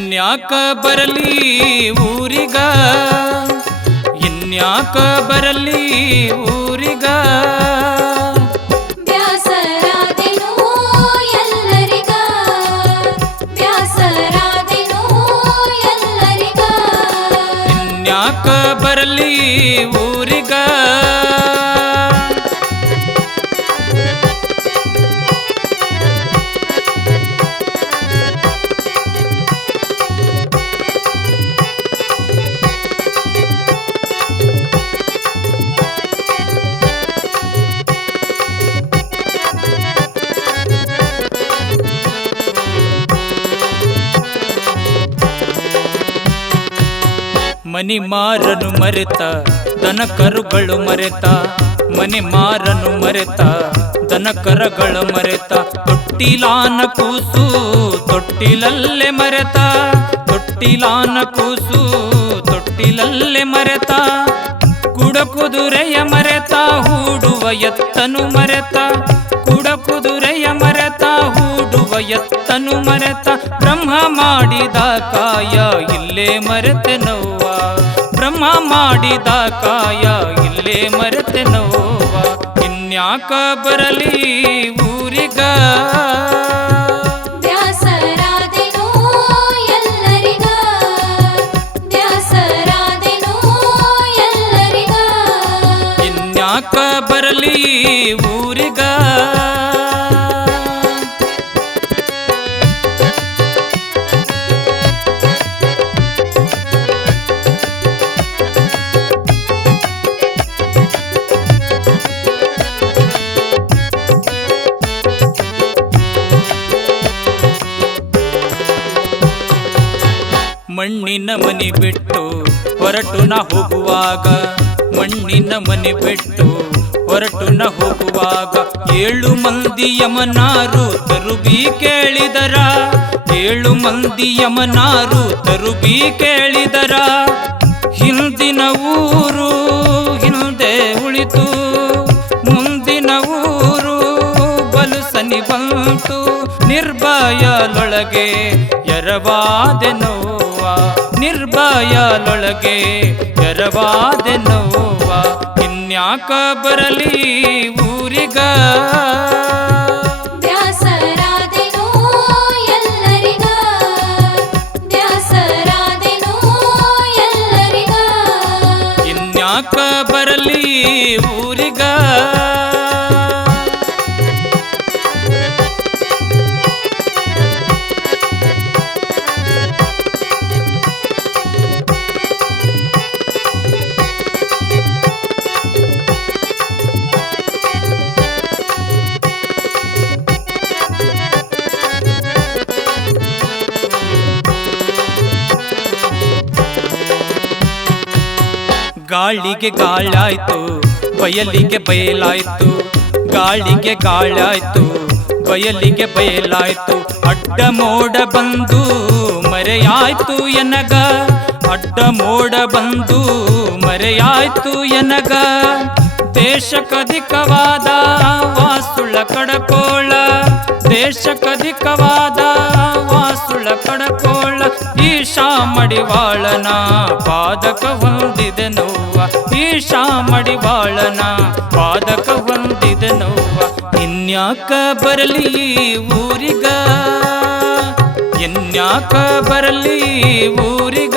ಇನ್ಯಾಕ ಬರಲಿ ಊರಿಗ, ಇನ್ಯಾಕ ಬರಲಿ ಊರಿಗ. ಬ್ಯಾಸರಾದೆನೋ ಎಲ್ಲರಿಗ, ಬ್ಯಾಸರಾದೆನೋ ಎಲ್ಲರಿಗ. ಇನ್ಯಾಕ ಬರಲಿ ಊರಿಗ. ಮನಿ ಮಾರನು ಮರೆತ ದನ ಕರುಗಳು ಮರೆತ, ಮನಿ ಮಾರನು ಮರೆತ ದನ ಕರುಗಳು ಮರೆತ. ತೊಟ್ಟಿಲಾನ ಕೂಸು ತೊಟ್ಟಿಲಲ್ಲೇ ಮರೆತ, ತೊಟ್ಟಿಲಾನ ಕೂಸು ತೊಟ್ಟಿಲಲ್ಲೇ ಮರೆತ. ಕುಡಕುದುರೆಯ ಮರೆತ ಹೂಡುವ ಎತ್ತನು ಮರೆತ, ಕುಡಕುದುರೆಯ ಮರೆತ ಹೂಡುವ ಎತ್ತನು ಮರೆತ. ಬ್ರಹ್ಮ ಮಾಡಿದ ಕಾಯ ಇಲ್ಲೇ ಮರೆತೆನವ್ವ, ಬ್ರಹ್ಮ ಮಾಡಿದ ಕಾಯ ಇಲ್ಲೇ ಮರೆತೆನವ್ವ. ಇನ್ಯಾಕ ಬರಲಿ ಊರಿಗ. ಬ್ಯಾಸರಾದೆನೋ ಎಲ್ಲರಿಗ, ಬ್ಯಾಸರಾದೆನೋ ಎಲ್ಲರಿಗ. ಇನ್ಯಾಕ ಬರಲಿ ಊರಿಗ. ಮಣ್ಣಿನ ಮನೆ ಬಿಟ್ಟು ಹೊರಟು ನ ಹೋಗುವಾಗ, ಮಣ್ಣಿನ ಮನೆ ಬಿಟ್ಟು ಹೊರಟು ನ ಹೋಗುವಾಗ. 7 ಮಂದಿ ಯಮನಾರು ತರುಬಿ ಕೇಳಿದರ, 7 ಮಂದಿ ಯಮನಾರು ತರುಬಿ ಕೇಳಿದರ. ಹಿಂದಿನ ಊರು ಹಿಂದೆ ಉಳಿತು, ಮುಂದಿನ ಊರು ಬಲು ಸನಿ ಬಂತು. ನಿರ್ಭಯಲೊಳಗೆ ಎರವಾದೆನೋವ, ನಿರ್ಭಯಲೊಳಗೆ ಎರವಾದೆನೋವ. ಇನ್ಯಾಕ ಬರಲಿ ಊರಿಗ. ಬ್ಯಾಸರಾದೆನೋ ಎಲ್ಲರಿಗ, ಬ್ಯಾಸರಾದೆನೋ ಎಲ್ಲರಿಗ. ಇನ್ಯಾಕ ಬರಲಿ ಊರಿಗ. ಗಾಳಿಗೆ ಗಾಳಾಯ್ತು ಬಯಲಿಗೆ ಬಯಲಾಯ್ತು, ಗಾಳಿಗೆ ಗಾಳಾಯ್ತು ಬಯಲಿಗೆ ಬಯಲಾಯ್ತು. ಅಡ್ಡ ಮೋಡ ಬಂದು ಮರೆಯಾಯ್ತು ಎನಗ, ಅಡ್ಡ ಮೋಡ ಬಂದು ಮರೆಯಾಯ್ತು ಎನಗ. ದೇಶಕ್ಕಧಿಕವಾದ ವಾಸುಳ ಕಡಕೋಳ, ದೇಶಕ್ಕಧಿಕವಾದ ವಾಸುಳ ಕಡಕೋಳ. ಈಶಾ ಮಡಿವಾಳನ ಪಾದಕ ಹೊಂದಿದೆ ನೋವ, ಈಶಾ ಮಡಿವಾಳನ ಪಾದಕ ಹೊಂದಿದೆ ನೋವ. ಇನ್ಯಾಕ ಬರಲಿ ಊರಿಗ, ಇನ್ಯಾಕ ಬರಲಿ ಊರಿಗ.